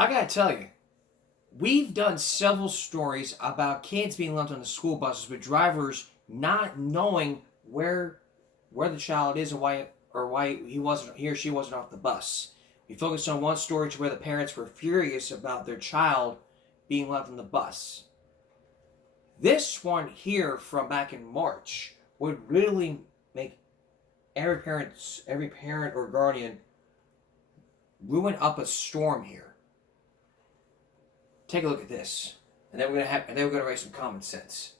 I gotta tell you, we've done several stories about kids being left on the school buses with drivers not knowing where the child is and why he or she wasn't off the bus. We focused on one story to where the parents were furious about their child being left on the bus. This one here from back in March would really make every parent or guardian ruin up a storm here. Take a look at this, and then we're gonna raise some common sense.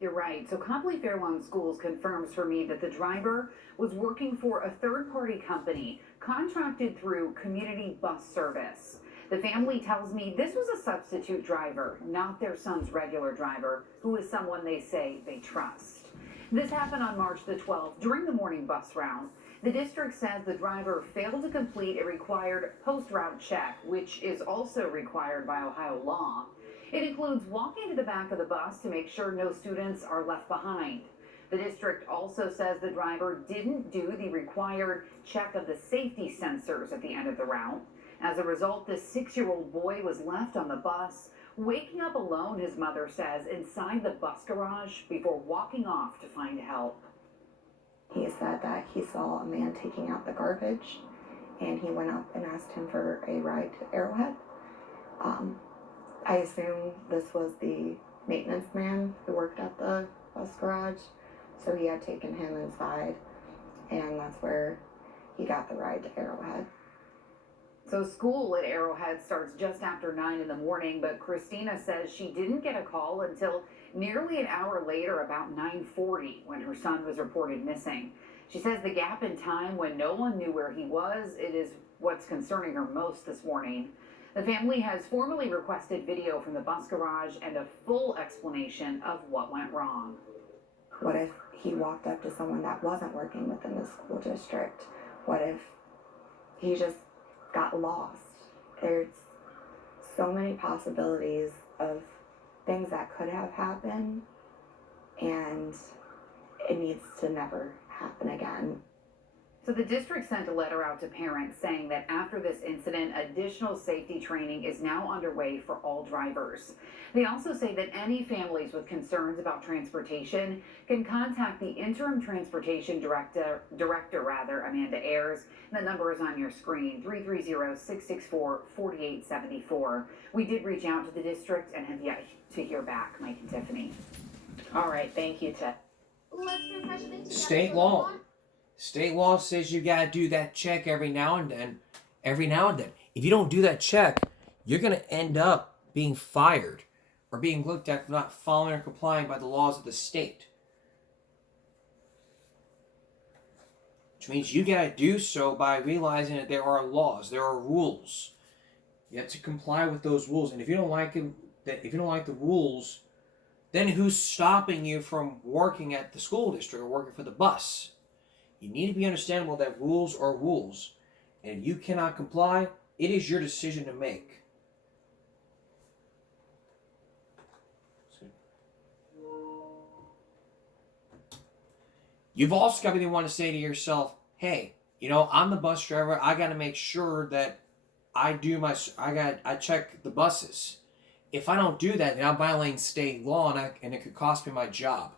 You're right. So Copley Fairlawn Schools confirms for me that the driver was working for a third-party company contracted through Community Bus Service. The family tells me this was a substitute driver, not their son's regular driver, who is someone they say they trust. This happened on March the 12th during the morning bus route. The district says the driver failed to complete a required post-route check, which is also required by Ohio law. It includes walking to the back of the bus to make sure no students are left behind. The district also says the driver didn't do the required check of the safety sensors at the end of the route. As a result, this 6-year-old boy was left on the bus, waking up alone, his mother says, inside the bus garage before walking off to find help. He said that he saw a man taking out the garbage, and he went up and asked him for a ride to Arrowhead. I assume this was the maintenance man who worked at the bus garage, so he had taken him inside, and that's where he got the ride to Arrowhead. So school at Arrowhead starts just after 9 in the morning, but Christina says she didn't get a call until nearly an hour later, about 9:40, when her son was reported missing. She says the gap in time when no one knew where he was, it is what's concerning her most this morning. The family has formally requested video from the bus garage and a full explanation of what went wrong. What if he walked up to someone that wasn't working within the school district? What if he just got lost? There's so many possibilities of things that could have happened, and it needs to never happen again. So the district sent a letter out to parents saying that after this incident, additional safety training is now underway for all drivers. They also say that any families with concerns about transportation can contact the interim transportation director, Amanda Ayers. The number is on your screen, 330-664-4874. We did reach out to the district and have yet to hear back, Mike and Tiffany. All right, thank you, Tiff. State law. State law says you gotta do that check every now and then. If you don't do that check, you're gonna end up being fired or being looked at for not following or complying by the laws of the state. Which means you gotta do so by realizing that there are laws, there are rules. You have to comply with those rules, and if you don't like them, if you don't like the rules, then who's stopping you from working at the school district or working for the bus? You need to be understandable that rules are rules, and if you cannot comply, it is your decision to make. You've also got to be the one to say to yourself, hey, I'm the bus driver. I got to make sure that I check the buses. If I don't do that, then I'm violating state law, and it could cost me my job.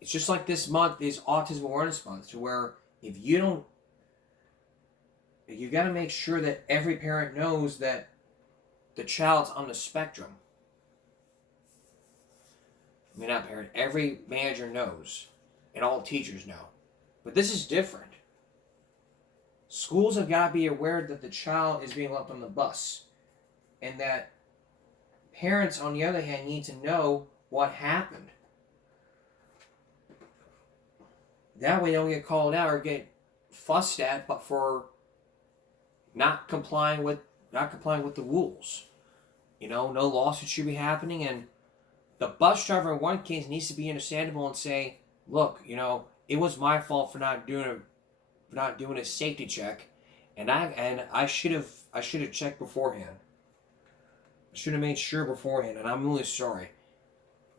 It's just like this month is Autism Awareness Month, to where if you don't, you got to make sure that every parent knows that the child's on the spectrum. I mean, not parent, every manager knows, and all teachers know. But this is different. Schools have got to be aware that the child is being left on the bus, and that parents, on the other hand, need to know what happened. That way they don't get called out or get fussed at, but for not complying with the rules. No lawsuit should be happening, and the bus driver in one case needs to be understandable and say, look, it was my fault for not doing a safety check, and I should have checked beforehand. I should have made sure beforehand, and I'm really sorry.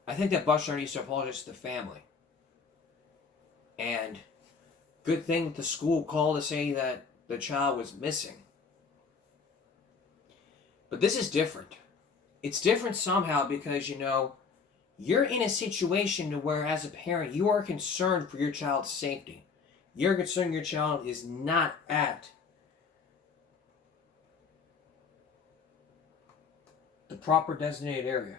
I think that bus driver needs to apologize to the family. And good thing the school called to say that the child was missing. But this is different. It's different somehow because, you're in a situation to where, as a parent, you are concerned for your child's safety. You're concerned your child is not at the proper designated area.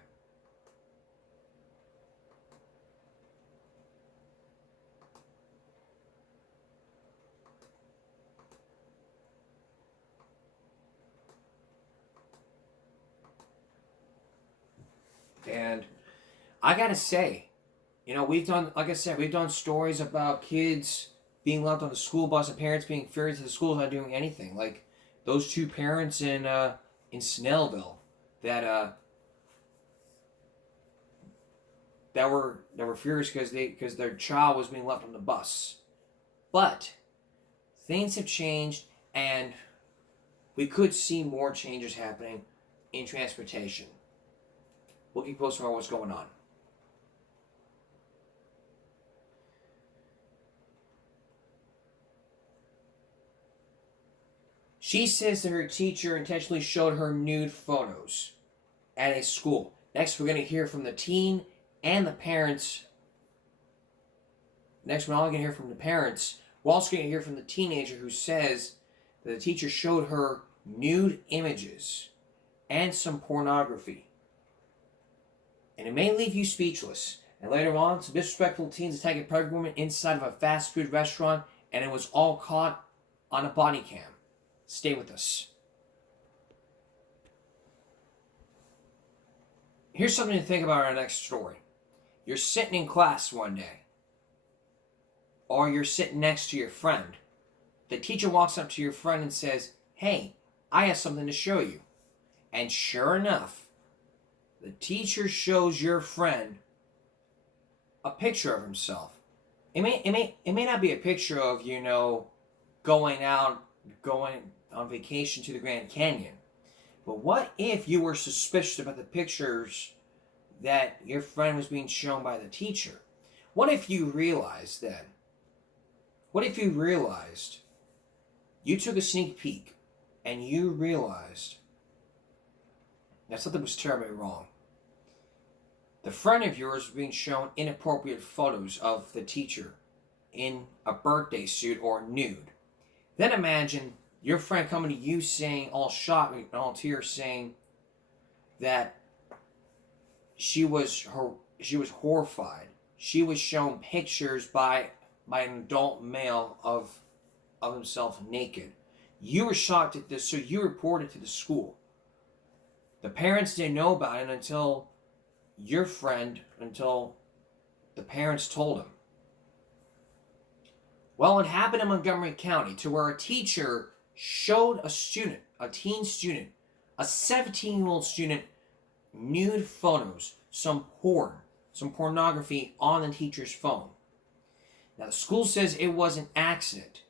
And I gotta say, we've done, like I said, we've done stories about kids being left on the school bus and parents being ferried to the schools not doing anything. Like those two parents in Snellville that were furious because their child was being left on the bus. But things have changed, and we could see more changes happening in transportation. We'll keep posted on what's going on. She says that her teacher intentionally showed her nude photos at a school. Next, we're going to hear from the teen and the parents. Next, we're all going to hear from the parents. We're also going to hear from the teenager who says that the teacher showed her nude images and some pornography. And it may leave you speechless. And later on, some disrespectful teens attacking a pregnant woman inside of a fast food restaurant, and it was all caught on a body cam. Stay with us. Here's something to think about in our next story. You're sitting in class one day, or you're sitting next to your friend. The teacher walks up to your friend and says, "Hey, I have something to show you." And sure enough, the teacher shows your friend a picture of himself. It may not be a picture of, going on vacation to the Grand Canyon. But what if you were suspicious about the pictures that your friend was being shown by the teacher? What if you realized then? What if you realized you took a sneak peek and you realized that something was terribly wrong? The friend of yours was being shown inappropriate photos of the teacher in a birthday suit or nude. Then imagine your friend coming to you saying, all shocked and all tears, saying that she was horrified. She was shown pictures by an adult male of himself naked. You were shocked at this, so you reported to the school. The parents didn't know about it until the parents told him. Well, it happened in Montgomery County to where a teacher showed a teen student, a 17-year-old student, nude photos, some pornography on the teacher's phone. Now, the school says it was an accident,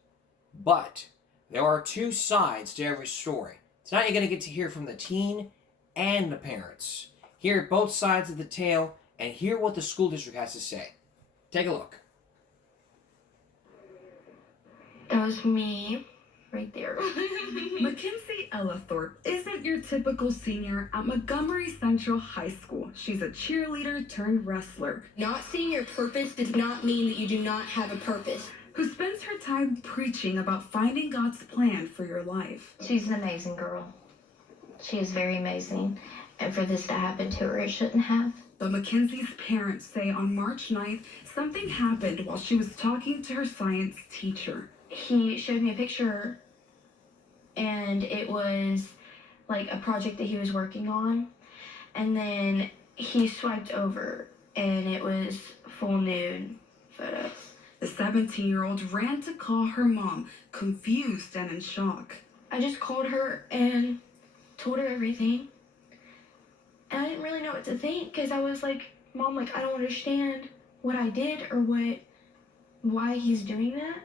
but there are two sides to every story. Tonight you're going to get to hear from the teen and the parents. Hear both sides of the tale and hear what the school district has to say. Take a look. That was me right there. Mackenzie Ellithorpe isn't your typical senior at Montgomery Central High School. She's a cheerleader turned wrestler Not seeing your purpose does not mean that you do not have a purpose. who spends her time preaching about finding God's plan for your life. She's an amazing girl. She is very amazing. And for this to happen to her, it shouldn't have. But Mackenzie's parents say on March 9th, something happened while she was talking to her science teacher. He showed me a picture, and it was like a project that he was working on. And then he swiped over, and it was full nude photos. The 17-year-old ran to call her mom, confused and in shock. I just called her and told her everything. And I didn't really know what to think because I was like, Mom, I don't understand what I did or why he's doing that.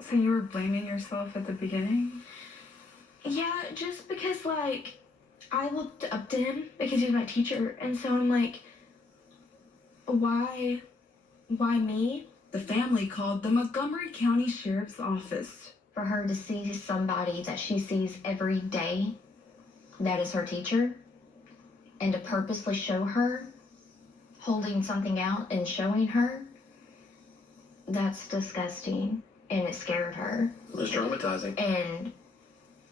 So you were blaming yourself at the beginning? Yeah, just because I looked up to him because he was my teacher, and so I'm like, why me? The family called the Montgomery County Sheriff's Office. for her to see somebody that she sees every day that is her teacher, and to purposely show her holding something out and showing her, that's disgusting, and it scared her. It's traumatizing. And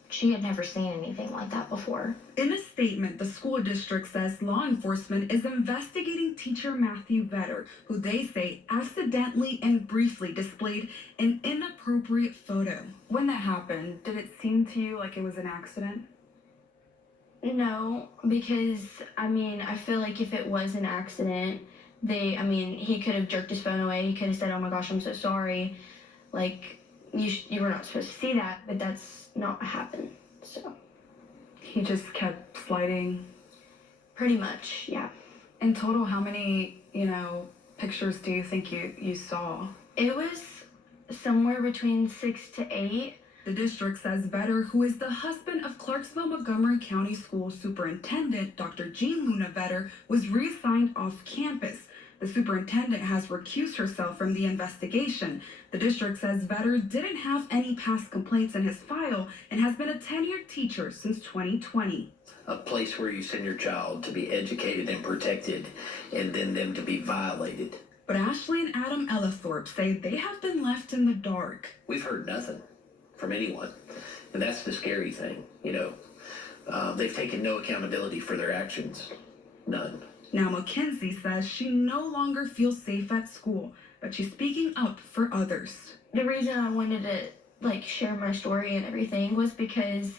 she had never seen anything like that before. In a statement, the school district says law enforcement is investigating teacher Matthew Vetter, who they say accidentally and briefly displayed an inappropriate photo. When that happened, did it seem to you like it was an accident? No, because, I feel like if it was an accident, he could have jerked his phone away. He could have said, "Oh my gosh, I'm so sorry." Like, you were not supposed to see that, but that's not what happened. So He just kept sliding. pretty much, yeah. In total, how many, pictures do you think you saw? It was somewhere between 6 to 8. The district says Vetter, who is the husband of Clarksville Montgomery County School Superintendent Dr. Jean Luna Vetter, was reassigned off campus. The superintendent has recused herself from the investigation. The district says Vetter didn't have any past complaints in his file and has been a tenured teacher since 2020. A place where you send your child to be educated and protected, and then them to be violated. But Ashley and Adam Ellithorpe say they have been left in the dark. We've heard nothing from anyone, and that's the scary thing. They've taken no accountability for their actions. None. Now, Mackenzie says she no longer feels safe at school, but she's speaking up for others. The reason I wanted to, share my story and everything was because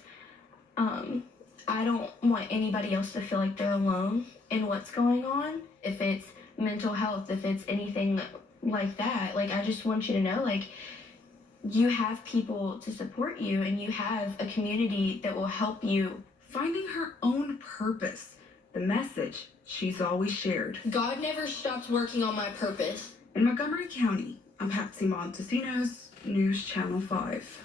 I don't want anybody else to feel like they're alone in what's going on. If it's mental health, if it's anything like that, I just want you to know, you have people to support you, and you have a community that will help you. Finding her own purpose, the message she's always shared. God never stopped working on my purpose. In Montgomery County, I'm Patsy Montesinos, News Channel 5.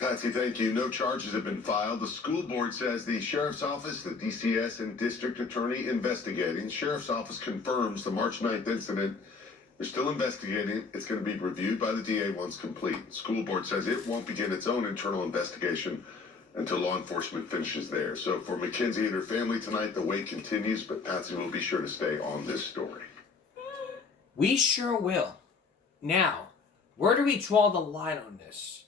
Patsy, thank you. No charges have been filed. The school board says the sheriff's office, the DCS, and district attorney investigating. Sheriff's office confirms the March 9th incident. They're still investigating. It's going to be reviewed by the DA once complete. School board says it won't begin its own internal investigation until law enforcement finishes theirs. So for Mackenzie and her family tonight, the wait continues, but Patsy will be sure to stay on this story. We sure will. Now, where do we draw the line on this?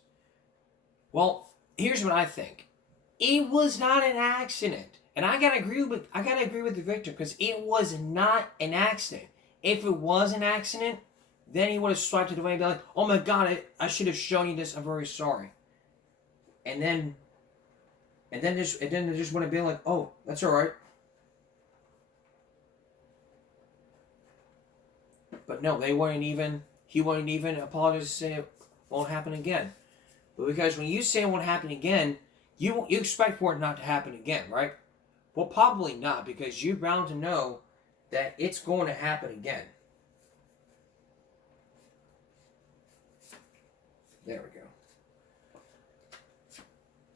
Well, here's what I think. It was not an accident. And I gotta agree with the victim, because it was not an accident. If it was an accident, then he would have swiped it away and be like, "Oh my God, I should have shown you this. I'm very sorry." And then they just would have been like, "Oh, that's all right." But no, he wouldn't even apologize and say it won't happen again. But because when you say it won't happen again, you expect for it not to happen again, right? Well, probably not, because you're bound to know that it's going to happen again. There we go.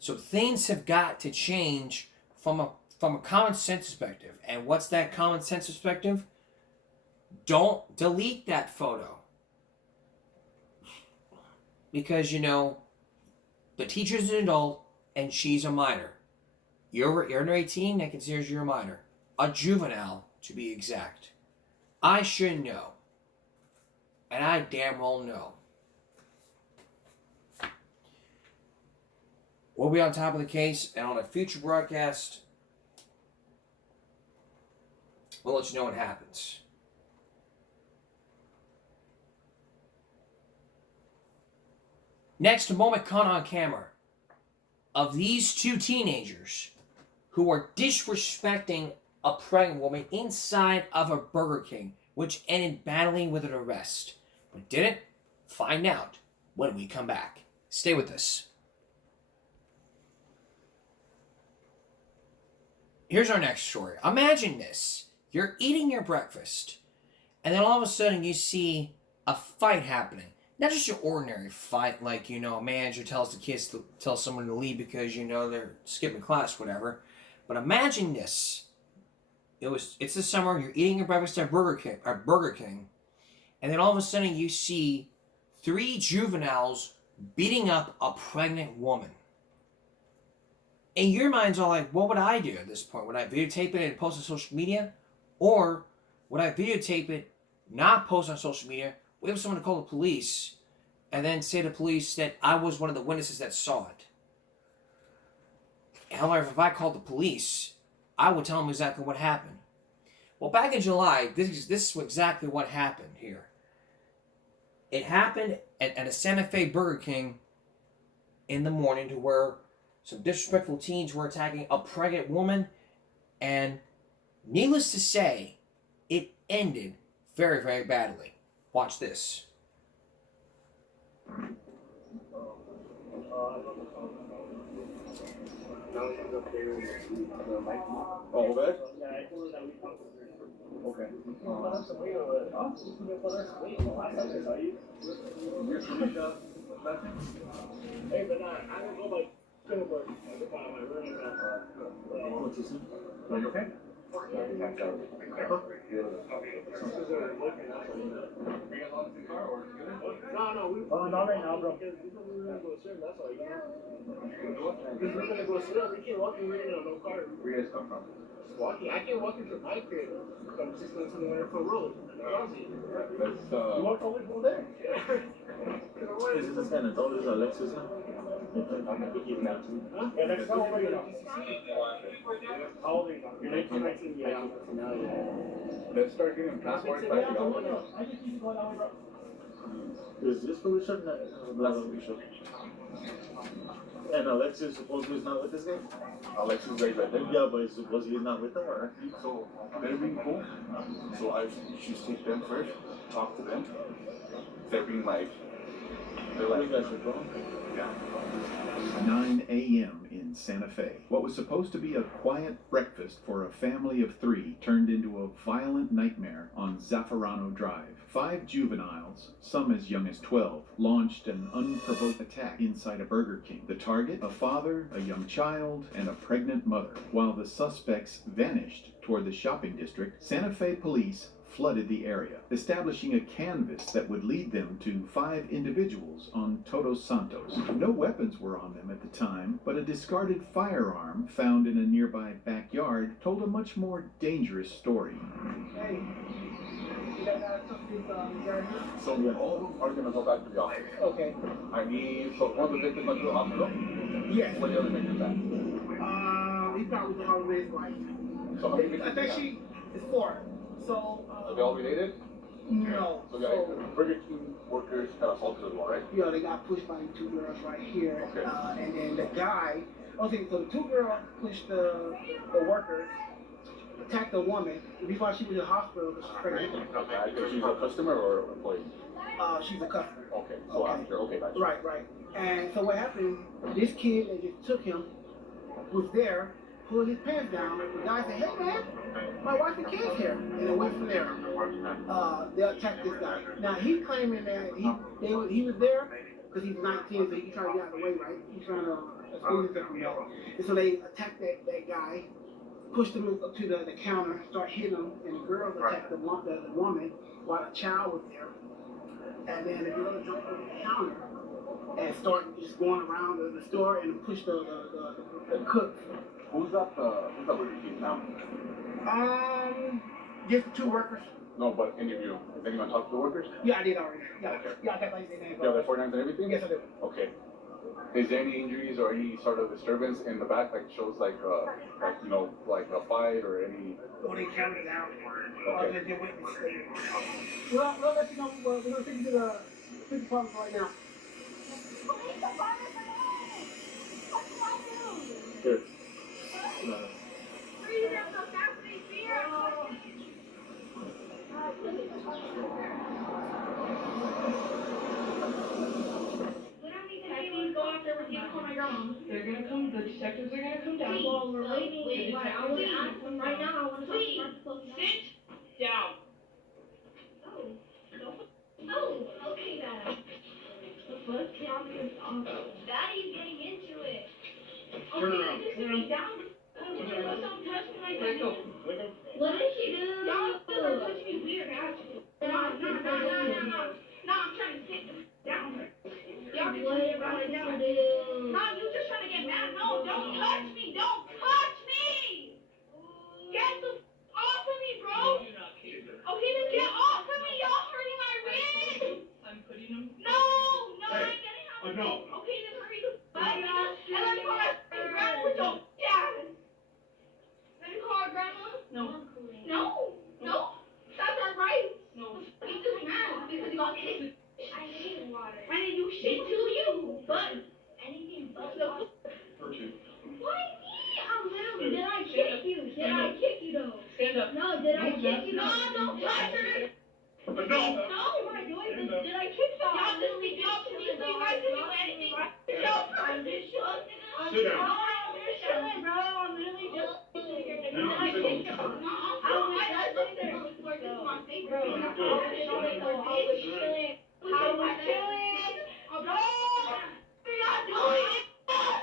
So things have got to change from a common sense perspective. And what's that common sense perspective? Don't delete that photo. Because, the teacher's an adult and she's a minor. You're under 18, that considers you a minor. A juvenile, to be exact. I should know. And I damn well know. We'll be on top of the case, and on a future broadcast, we'll let you know what happens. Next, a moment caught on camera of these two teenagers who are disrespecting a pregnant woman inside of a Burger King, which ended battling with an arrest. But didn't? Find out when we come back. Stay with us. Here's our next story. Imagine this. You're eating your breakfast, and then all of a sudden you see a fight happening. Not just your ordinary fight, like, a manager tells the kids to tell someone to leave because, they're skipping class, whatever. But imagine this. It's the summer, you're eating your breakfast at Burger King, and then all of a sudden you see 3 juveniles beating up a pregnant woman. In your mind's all like, what would I do at this point? Would I videotape it and post it on social media? Or would I videotape it, not post on social media, wait for someone to call the police, and then say to the police that I was one of the witnesses that saw it? However, if I called the police, I would tell them exactly what happened. Well, back in July, this is exactly what happened here. It happened at a Santa Fe Burger King in the morning, to where some disrespectful teens were attacking a pregnant woman, and needless to say, it ended very, very badly. Watch this. Oh, okay. Okay. Hey, but I don't go like Spielberg at the time. I really don't. What's this? Are you okay? No, we. Oh, not right now, bro. We're gonna go swim. That's all. Because we're gonna go swim. We can't walk in. We're gonna no car. Where you guys come from? Walking. I can't walk into my crib. I'm 621 for road. Let's. You walk over from there? Is it the San Antonio Alexis now? Yeah, next time over here. How old are you now? You're 19, yeah. Let's start getting passports back to y'all. Is this Felicia? That's Felicia. And Alexis supposedly is not with this guy? Alexis is right there. Yeah, but supposedly he's not with them, or? So, they're being cool. So I should take them first, talk to them. They're being like, they're like, you guys are wrong. Yeah. 9 a.m. in Santa Fe. What was supposed to be a quiet breakfast for a family of 3 turned into a violent nightmare on Zaffarano Drive. 5 juveniles, some as young as 12, launched an unprovoked attack inside a Burger King. The target, a father, a young child, and a pregnant mother. While the suspects vanished toward the shopping district, Santa Fe police flooded the area, establishing a canvas that would lead them to 5 individuals on Todos Santos. No weapons were on them at the time, but a discarded firearm found in a nearby backyard told a much more dangerous story. Hey, so we all are going to go back to the office. Okay. I need, so one of the victims went to the hospital? Yes. Where the other victims at? He probably was on his wife. So how many victims? I think she is 4. So, are they all related? No. So, Burger King workers got assaulted as well, right? Yeah, they got pushed by 2 girls right here. Okay. And then the guy, so the 2 girls pushed the workers, attacked the woman before she was in the hospital because she's pregnant. Okay. She's a customer or employee? She's a customer. Okay. So after, gotcha. Right. And so what happened, this kid that just took him was there, pulled his pants down. The guy said, hey man, my wife and kids here. And it went from there. They attacked this guy. Now he's claiming that he was there because he's 19, so he's trying to get out of the way, right? He's trying to exclude himself from that. And so they attacked that guy, pushed him up to the counter, start hitting him, and the girls attacked the woman while the child was there. And then the girl jumped on the counter and started just going around the store and pushed the cook. Who's that Burger King now? Just the 2 workers. No, but any of you, has anyone talked to the workers? Yeah, I did already. Yeah, okay. Yeah, I got like their names. You have their 4 names and everything? Yes, I do. Okay. Is there any injuries or any sort of disturbance in the back that shows like a fight or any? Oh, they counted out. Okay. They witnessed it. Well, we'll let you know. We're going to take you to the police department right now. Good. They're gonna come, the detectives are gonna come down. While we're waiting, I want to ask them right now. I want to talk to sit down. Oh, okay, Dad. Let's get on this. Daddy's getting into it. Okay, just sit down. Don't touch me like that. What did she do? Y'all still touch me weird, actually. No, I'm trying to sit down. Y'all whatever I want to do. Mom, you just trying to get mad? No, don't touch me! Don't touch me! Get the off of me, bro! Okay, then get off of me! Y'all hurting my wrist! I'm putting them. No, I ain't getting out. No. Okay, then hurry the fuck up. And let me call my grandma with your dad. Let me call her grandma. No. That's not right. No. He's just mad because you got kicked. I need water. I didn't do shit to you, but Anything but the water. Hurt you. why me? I'm little. Did I kick you? Did I kick you though? Stand up. No, did I kick you? No, don't touch her. No. No, what am I doing? Did I kick you? Y'all just think y'all can do guys can do anything. Y'all I'm just chilling. Sit down. I'm just chilling, bro. I'm literally just sitting here. Did I kick you? No, I was chilling. This is my favorite thing. I was chilling. No, you're not doing it.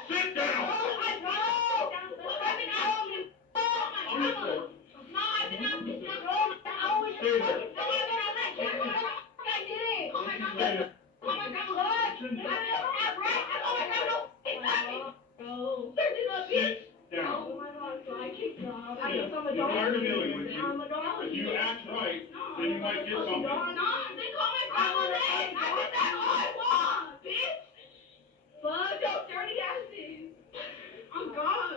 Sit down. I've been asking. On the floor. No, I've been asking. I always Stay there. I did it. Oh my God. Stay there. Oh my God. What? I didn't have right. Oh my God. No. No. Searching up, bitch. Sit down. Oh my God. So I kicked you. I'm a If dog. I'm dealing with you, I'm a dog. if you act right, then you might get something. No, they call my grandma name. I did that all I want, bitch. Fuck your dirty asses. I'm gone.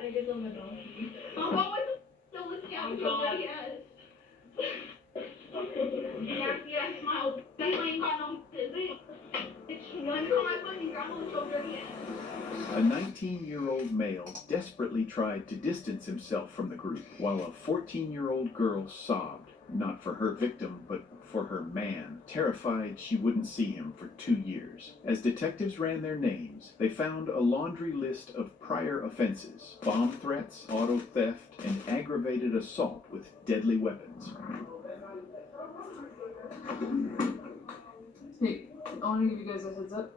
I guess I'm a donkey. My mom was still listening out with your dirty ass. Nasty ass smile. That ain't got no business. Bitch, let me call my fucking grandma with your dirty ass. A 19-year-old male desperately tried to distance himself from the group, while a 14-year-old girl sobbed, not for her victim, but for her man, terrified she wouldn't see him for 2 years. As detectives ran their names, they found a laundry list of prior offenses: bomb threats, auto theft, and aggravated assault with deadly weapons. Hey, I want to give you guys a heads up.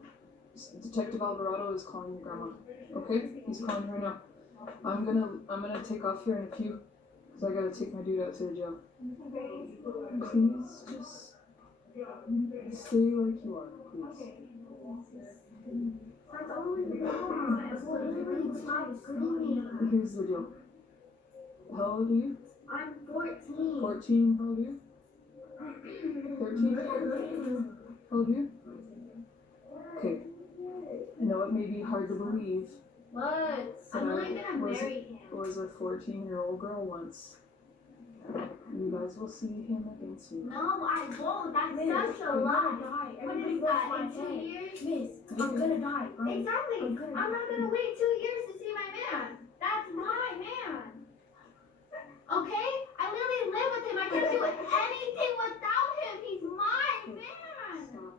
Detective Alvarado is calling your grandma. Okay? He's calling you right now. I'm gonna take off here in a few, because I gotta take my dude out to the jail. Please just stay like you are, please. Here's the deal. How old are you? I'm 14. 14? How old are you? 13? How old are you? Okay. I know it may be hard to believe. What? but I'm not I gonna marry him. was a 14-year-old girl once. You guys will see him against me. No, I won't. That's such a lie. What is that? In 2 years? Miss, I'm gonna die, bro. Exactly. I'm not gonna wait 2 years to see my man. That's my man. Okay? I literally live with him. I can't do anything without him. He's my man. Stop.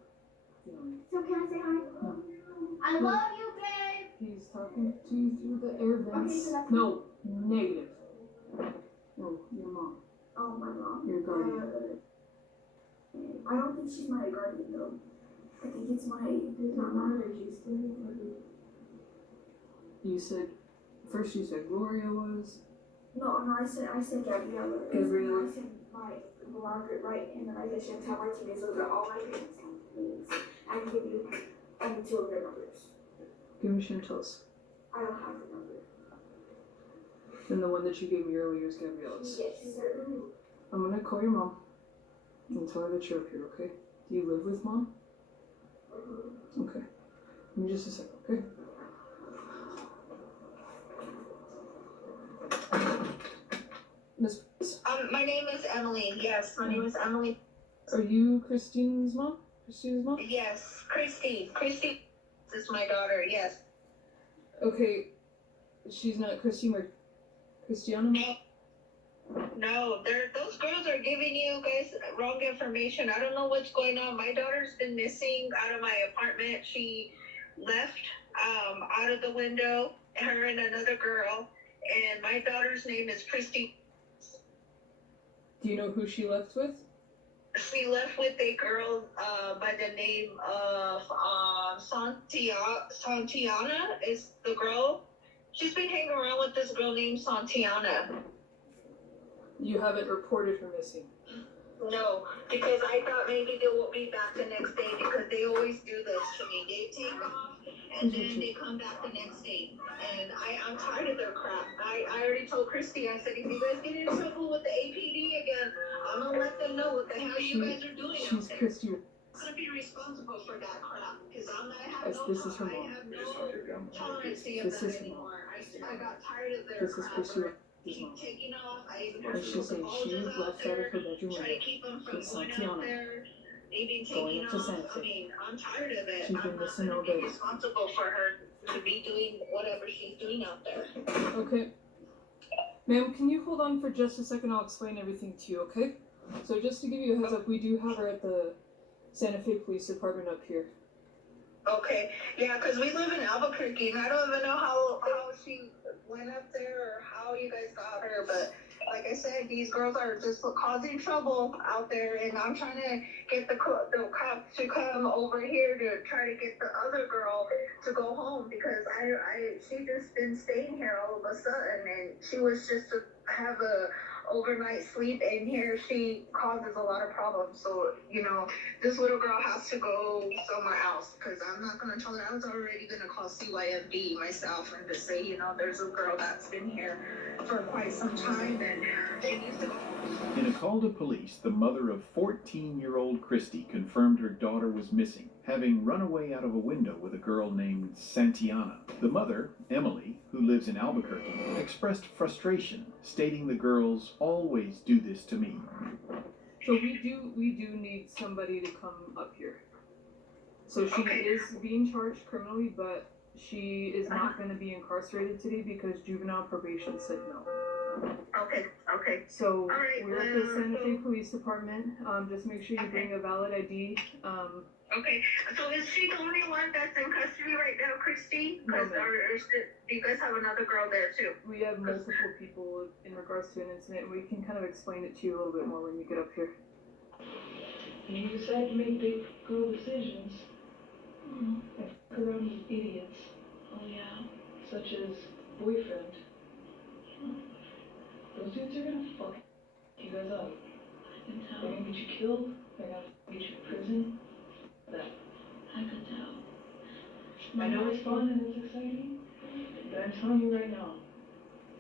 So can I say hi? No. I love you, babe. He's talking to you through the air vents. Okay, so that's No, negative. No, your mom. Oh, my mom. Your guardian. I don't think she's my guardian though. I think it's my mom. You said, first you said Gloria was. No, I said Gabriella. Gabriella. I said my Margaret Wright, and then I said Chantal Martinez. Those are all my parents' names. I can give you only 2 of their numbers. Give me Chantel's. I don't have the number. And the one that you gave me earlier is Gabriella's. Yes, sir. I'm gonna call your mom and tell her that you're up here, okay? Do you live with mom? Okay. Give me just a second, okay? Miss, My name is Emily. Yes, my name is Emily. are you Christine's mom? Christine's mom? Yes, Christy. Christy is my daughter. Yes. Okay. She's not Christine or Christiana? No, those girls are giving you guys wrong information. I don't know what's going on. My daughter's been missing out of my apartment. She left out of the window, her and another girl, and my daughter's name is Christy. Do you know who she left with? She left with a girl by the name of Santiana is the girl. She's been hanging around with this girl named Santiana. You haven't reported her missing. No, because I thought maybe they will be back the next day because they day. They take off and then they come back the next day. And I'm tired of their crap. I already told Christy, I said, if you guys get in trouble with the APD again, I'm gonna let them know what the hell you guys are doing out there. Christy. I'm gonna be responsible for that crap because I'm not having This is her mom. I have no tolerance of This that is her anymore. I got tired of their This is crap. Christy. Keep taking off. I even And she's saying she left out of her bedroom try to keep them from with going out Santiana. there. They've been Going taking up to off. Santa I Fe. mean, I'm tired of it. She's I'm been not missing gonna all be day. responsible for her to be doing whatever she's doing out there. Okay. Ma'am, can you hold on for just a second? I'll explain everything to you, okay? So just to give you a heads up, we do have her at the Santa Fe Police Department up here. Okay, yeah, because we live in Albuquerque, and I don't even know how she went up there or how you guys got her, but like I said, these girls are just causing trouble out there, and I'm trying to get the cops to come over here to try to get the other girl to go home because she just been staying here all of a sudden, and she was just to have a overnight sleep in here. She causes a lot of problems, so this little girl has to go somewhere else because I'm not going to tell her. I was already going to call CYFD myself and just say, there's a girl that's been here for quite some time and she needs to go. In a call to police, the mother of 14-year-old Christy confirmed her daughter was missing, having run away out of a window with a girl named Santiana. The mother, Emily, who lives in Albuquerque, expressed frustration, stating the girls always do this to me. So we do need somebody to come up here. So she is being charged criminally, but she is not going to be incarcerated today because juvenile probation said no. Okay. So we're at the Santa Fe Police Department. Just make sure you bring a valid ID. Okay, so is she the only one that's in custody right now, Christy? No, ma'am. Or do you guys have another girl there too? We have multiple people in regards to an incident. We can kind of explain it to you a little bit more when you get up here. You decide to make big girl decisions. And fuck around with idiots. Oh yeah. Such as boyfriend. Those dudes are gonna fuck you guys up. I can tell. They're gonna get you killed. They're gonna get you in prison. That. I can tell. I know it's fun and it's exciting, but I'm telling you right now,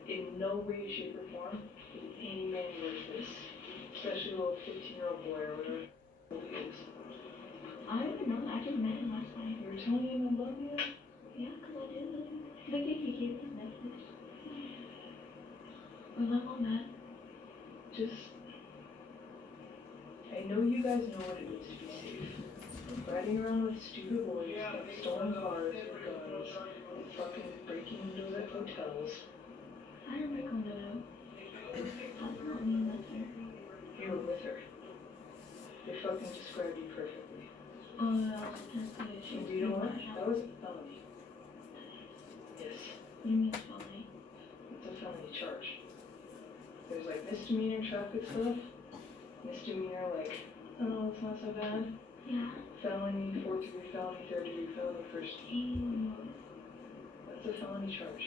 in no way, shape, or form is any man worth this. Especially a little 15-year-old boy or whatever he is. I don't even know. I just met him last night. You were telling him I love you? Yeah, because I do. He's like, he gave us Netflix. We love all that. Just, I know you guys know what it means to be safe. Riding around with stupid boys, stolen cars with guns, fucking breaking windows at hotels. I didn't break windows. That's not me, that's her. You were with her. They fucking described you perfectly. Oh, that was tested. And do you know what? That was a felony. Yes. What do you mean felony? It's a felony charge. There's like misdemeanor traffic stuff. Misdemeanor like, oh, it's not so bad. Yeah. Felony, 4th-degree felony, 3rd-degree felony, first. Ew. That's a felony charge.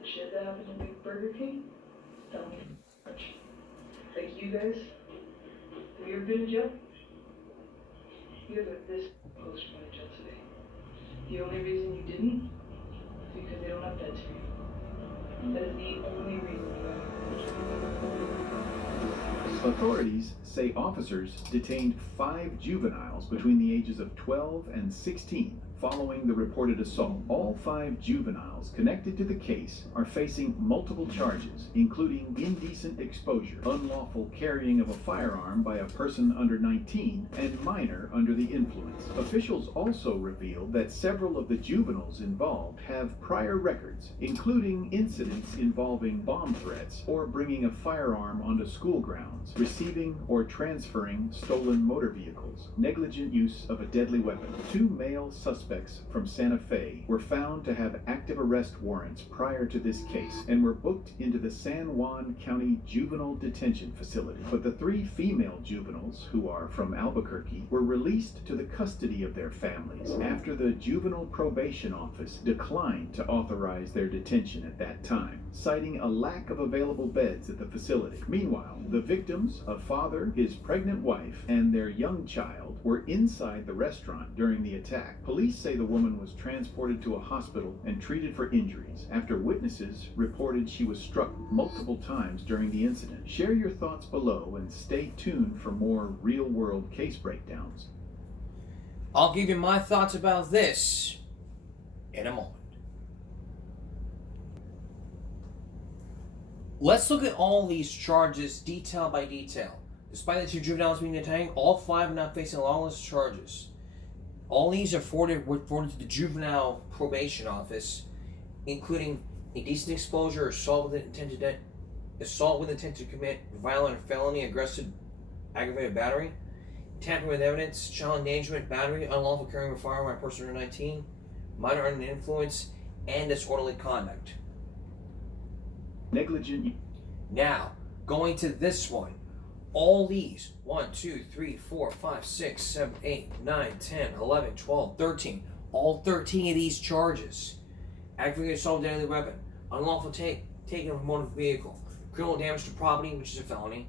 The shit that happened in Big Burger King, felony charge. Like you guys, have you ever been in jail? You guys are this close to going to jail today. The only reason you didn't is because they don't have beds for you. That is the only reason you Authorities say officers detained 5 juveniles between the ages of 12 and 16 following the reported assault. All 5 juveniles connected to the case are facing multiple charges, including indecent exposure, unlawful carrying of a firearm by a person under 19, and minor under the influence. Officials also revealed that several of the juveniles involved have prior records, including incidents involving bomb threats or bringing a firearm onto school grounds, receiving or transferring stolen motor vehicles, negligent use of a deadly weapon. 2 male suspects from Santa Fe were found to have active arrest warrants prior to this case and were booked into the San Juan County Juvenile Detention Facility. But the 3 female juveniles, who are from Albuquerque, were released to the custody of their families after the Juvenile Probation Office declined to authorize their detention at that time, citing a lack of available beds at the facility. Meanwhile, the victims, a father, his pregnant wife, and their young child, were inside the restaurant during the attack. Police say the woman was transported to a hospital and treated for injuries after witnesses reported she was struck multiple times during the incident. Share your thoughts below and stay tuned for more real-world case breakdowns. I'll give you my thoughts about this in a moment. Let's look at all these charges detail by detail. Despite the 2 juveniles being detained, all 5 are not facing lawless charges. All these are forwarded to the juvenile probation office, including indecent exposure, assault with intent to commit violent felony, aggressive, aggravated battery, tampering with evidence, child endangerment, battery, unlawful carrying of a firearm by a person under 19, minor under influence, and disorderly conduct. Negligent. Now, going to this one. All these 1, 2, 3, 4, 5, 6, 7, 8, 9, 10, 11, 12, 13. All 13 of these charges. Aggravated assault with a deadly weapon. Unlawful taking of a motor vehicle. Criminal damage to property, which is a felony.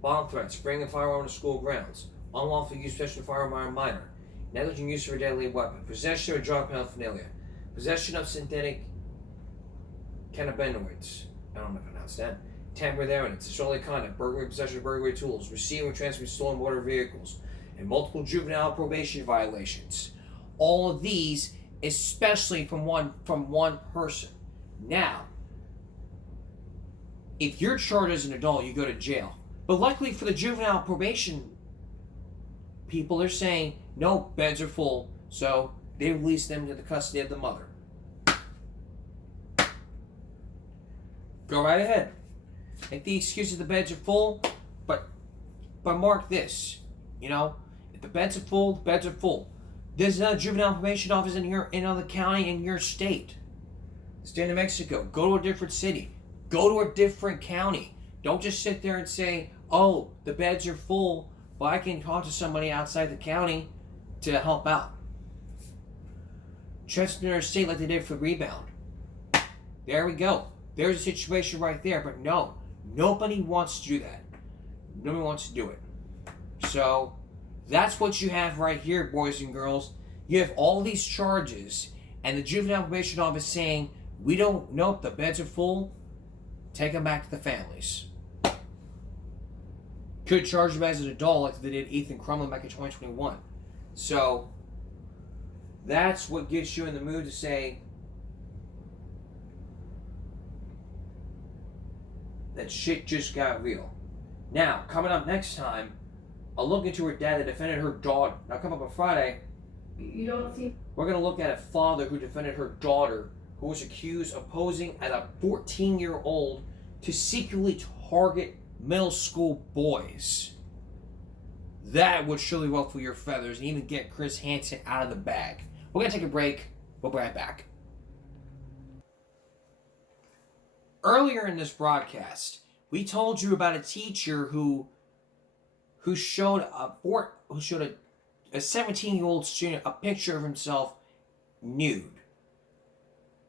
Bomb threats. Bringing a firearm to school grounds. Unlawful use of possession of a firearm by a minor. Negligent use of a deadly weapon. Possession of a drug paraphernalia. Possession of synthetic cannabinoids. I don't know if I pronounced that. Tampering with evidence, disorderly conduct, burglary, possession of burglary tools, receiving and transferring stolen motor vehicles, and multiple juvenile probation violations. All of these, especially from one person. Now, if you're charged as an adult, you go to jail. But luckily for the juvenile probation people, they're saying, no, beds are full, so they release them to the custody of the mother. Go right ahead. Make the excuse that the beds are full, but mark this, if the beds are full, the beds are full. There's another juvenile probation office in another county in your state. State of Mexico. Go to a different city. Go to a different county. Don't just sit there and say, oh, the beds are full, but I can talk to somebody outside the county to help out. Trust in our state like they did for Rebound. There we go. There's a situation right there, but no. Nobody wants to do that. Nobody wants to do it. So, that's what you have right here, boys and girls. You have all these charges, and the juvenile probation office saying, nope, the beds are full, take them back to the families. Could charge them as an adult like they did Ethan Crumlin back in 2021. So, that's what gets you in the mood to say, that shit just got real. Now, coming up next time, a look into her dad that defended her daughter. Now, come up on Friday, we're going to look at a father who defended her daughter, who was accused of posing as a 14-year-old to secretly target middle school boys. That would surely ruffle your feathers and even get Chris Hansen out of the bag. We're going to take a break. We'll be right back. Earlier in this broadcast, we told you about a teacher who showed a 17-year-old student a picture of himself nude.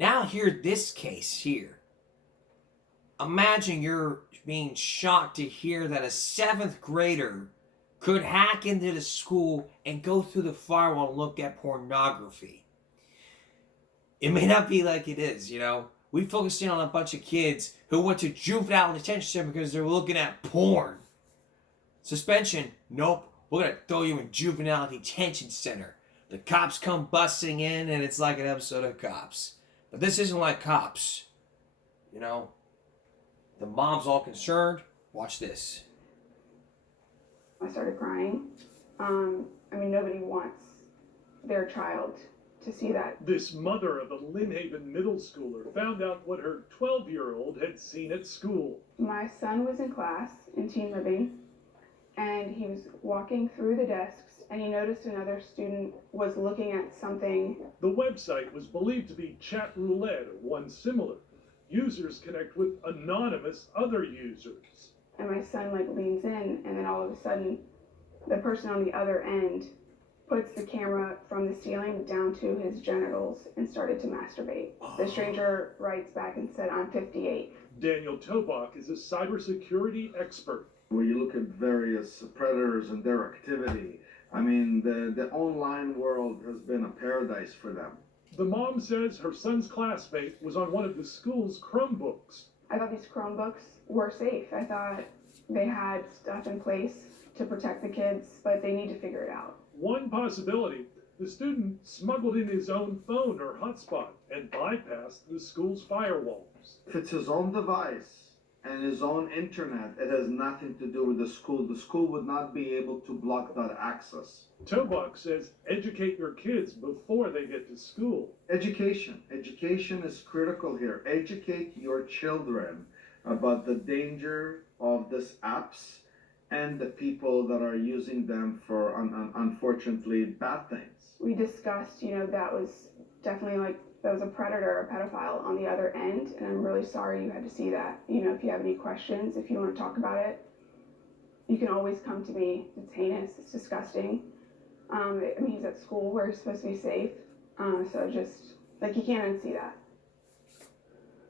Now hear this case here. Imagine you're being shocked to hear that a 7th grader could hack into the school and go through the firewall and look at pornography. It may not be like it is, We focused in on a bunch of kids who went to juvenile detention center because they were looking at porn. Suspension? Nope. We're going to throw you in juvenile detention center. The cops come busting in and it's like an episode of Cops. But this isn't like Cops. The mom's all concerned. Watch this. I started crying. Nobody wants their child to see that. This mother of a Lynn Haven middle schooler found out what her 12-year-old had seen at school. My son was in class in Teen Living, and he was walking through the desks, and he noticed another student was looking at something. The website was believed to be Chat Roulette or one similar. Users connect with anonymous other users. And my son leans in, and then all of a sudden, the person on the other end puts the camera from the ceiling down to his genitals and started to masturbate. The stranger writes back and said, I'm 58. Daniel Tobach is a cybersecurity expert. Where you look at various predators and their activity, I mean, the online world has been a paradise for them. The mom says her son's classmate was on one of the school's Chromebooks. I thought these Chromebooks were safe. I thought they had stuff in place to protect the kids, but they need to figure it out. One possibility, the student smuggled in his own phone or hotspot and bypassed the school's firewalls. If it's his own device and his own internet, it has nothing to do with the school. The school would not be able to block that access. Tobak says educate your kids before they get to school. Education. Education is critical here. Educate your children about the danger of these apps and the people that are using them for unfortunately bad things. We discussed, that was definitely that was a predator, a pedophile on the other end, and I'm really sorry you had to see that. If you have any questions, if you want to talk about it, you can always come to me. It's heinous, it's disgusting. He's at school where he's supposed to be safe, so just, you can't unsee that.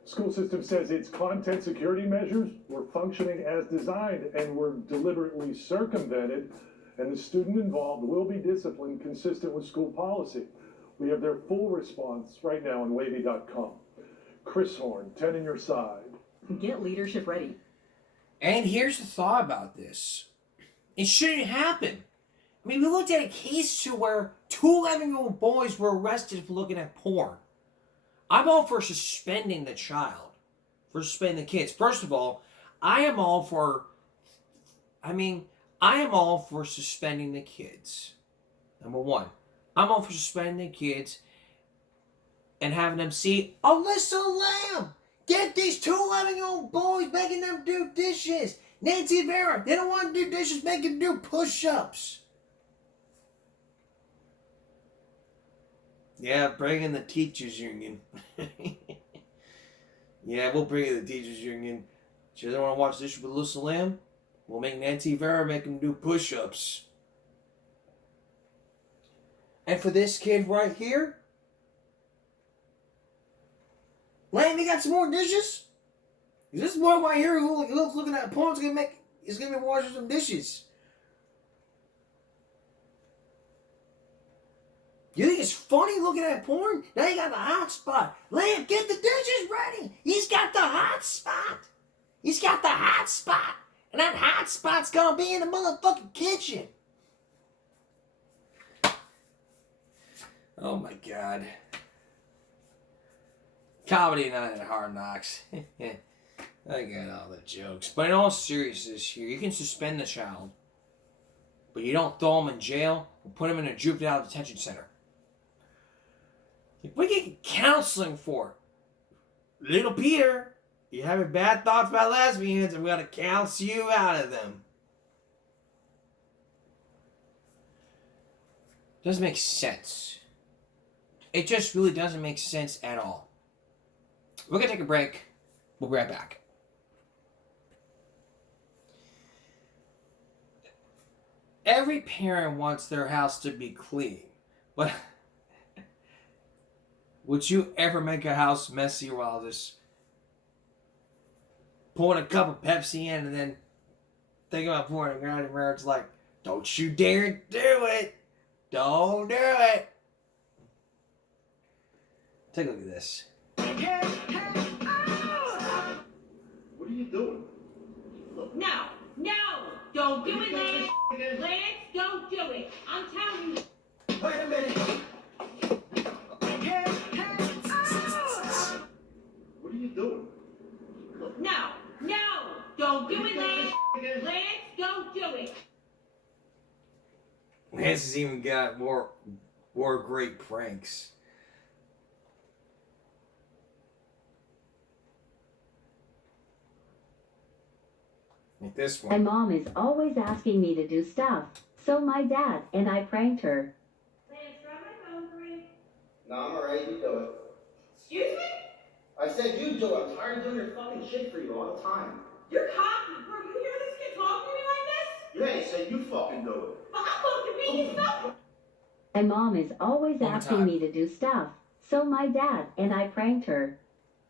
School system says its content security measures were functioning as designed and were deliberately circumvented, and the student involved will be disciplined consistent with school policy. We have their full response right now on wavy.com. Chris Horn, 10 on your side. Get leadership ready. And here's the thought about this. It shouldn't happen. We looked at a case to where 2 11-year-old boys were arrested for looking at porn. I'm all for suspending the child, for suspending the kids. First of all, I am all for suspending the kids. Number one, I'm all for suspending the kids and having them see Alyssa Lamb. Get these 2 11-year-old boys, making them do dishes. Nancy Vera, they don't want to do dishes, make them do push-ups. Yeah, bring in the teachers union. Yeah, we'll bring in the teachers union. She doesn't want to watch dishes with Alyssa Lamb? We'll make Nancy Vera make them do push-ups. And for this kid right here, Lamb, you got some more dishes? Is this boy right here who looks looking at porn is gonna be washing some dishes? You think it's funny looking at porn? Now you got the hot spot. Lamb, get the dishes ready. He's got the hot spot. He's got the hot spot. And that hot spot's gonna be in the motherfucking kitchen. Oh my God. Comedy Night at Hard Knocks. I got all the jokes. But in all seriousness here, you can suspend the child, but you don't throw him in jail or put him in a juvenile detention center. If we get counseling for it, little Peter, you having bad thoughts about lesbians, I'm going to counsel you out of them. Doesn't make sense. It just really doesn't make sense at all. We're going to take a break. We'll be right back. Every parent wants their house to be clean, but would you ever make a house messy while just pouring a cup of Pepsi in and then thinking about pouring a ground where it's like, don't you dare do it. Don't do it. Take a look at this. What are you doing? No, don't do it, Lance. Lance, don't do it. I'm telling you. Wait a minute. What are you doing? No, don't do it, Lance. Lance, don't do it. Lance has even got more great pranks. Like this one. My mom is always asking me to do stuff, so my dad and I pranked her. Lance, grab my phone for me. No, I'm alright, you do it. Excuse me? I said you do it. I'm tired of doing your fucking shit for you all the time. You're cocky, bro. You hear this kid talking to me like this? Yeah, so you fucking do it. But I'm gonna convenience stuff. My mom is always One asking time. me to do stuff, so my dad and I pranked her.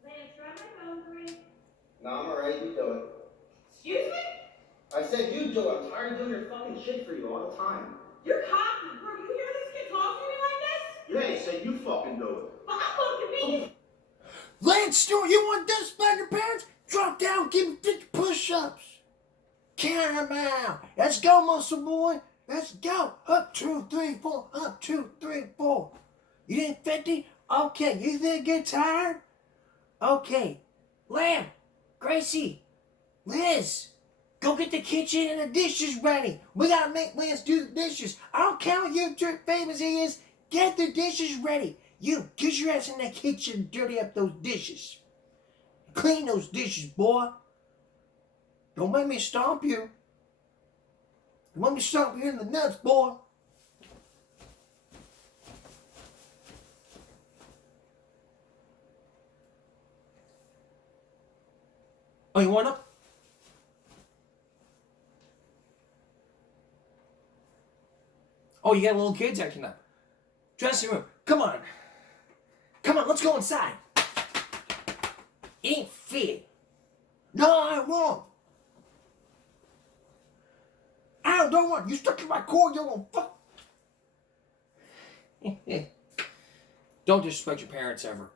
Lance, grab my phone for me. No, I'm alright, you do it. Excuse me? I said you do it. I'm tired of doing your fucking shit for you all the time. You're cocky, bro. You hear this kid talking to me like this? You ain't say you fucking do it. But I fucking mean. Lance Stewart, you want this by your parents? Drop down, give me 50 push-ups. Count them out. Let's go, muscle boy. Let's go. Up 2, 3, 4. Up 2, 3, 4. You did 50? Okay. You think get tired? Okay. Lamb, Gracie, Liz, go get the kitchen and the dishes ready. We gotta make Lance do the dishes. I don't care what you jerk famous he is. Get the dishes ready. You, get your ass in that kitchen and dirty up those dishes. Clean those dishes, boy. Don't make me stomp you. You want me to stomp you in the nuts, boy. Oh, you want up? Oh, you got little kids acting up. Dressing room. Come on. Come on, let's go inside. Ain't fair. No, I won't. I don't want. You stuck to my cord, you little fuck. Don't disrespect your parents ever.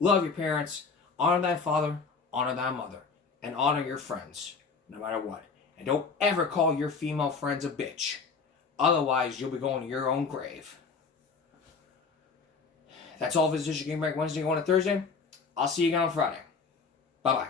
Love your parents. Honor thy father. Honor thy mother. And honor your friends, no matter what. And don't ever call your female friends a bitch. Otherwise, you'll be going to your own grave. That's all Visitation Game Break Wednesday going to Thursday. I'll see you again on Friday. Bye-bye.